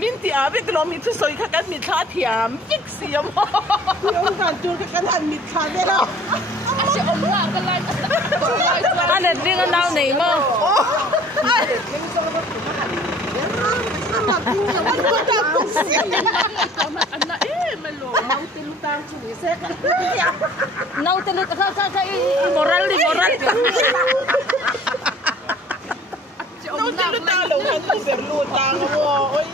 minti abi kalau mintu soi kan mitha thiam fix siam yung kan jul kan han mitha de lo si om la kan lai anh định cái nào này mà nấu từ lúc cái moral đi moral nấu từ lúc ta lâu hơn từ lúc ta ngô ôi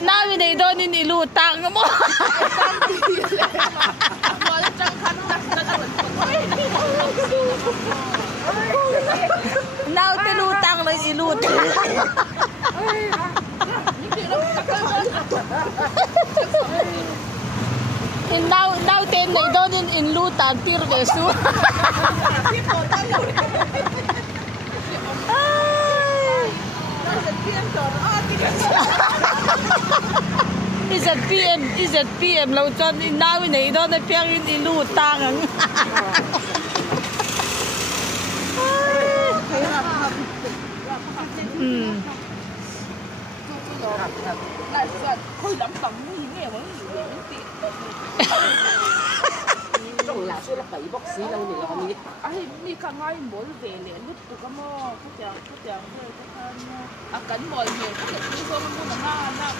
nào vì này đôi nên ilu tang mo nào từ lu tang lên ilu now tên này đôi nên in lu tang tir về xuống is it PM lâu cho nào này đó nó piang in ilu tang khôi lắm tầm như nghe mà trong là số là 7 bóc xí lâu thì là mi ai mi cả ngay mỗi về liền lúc tụi cái mò cái chàng thôi cái thân cảnh mọi nhiều cái cái con nó mà na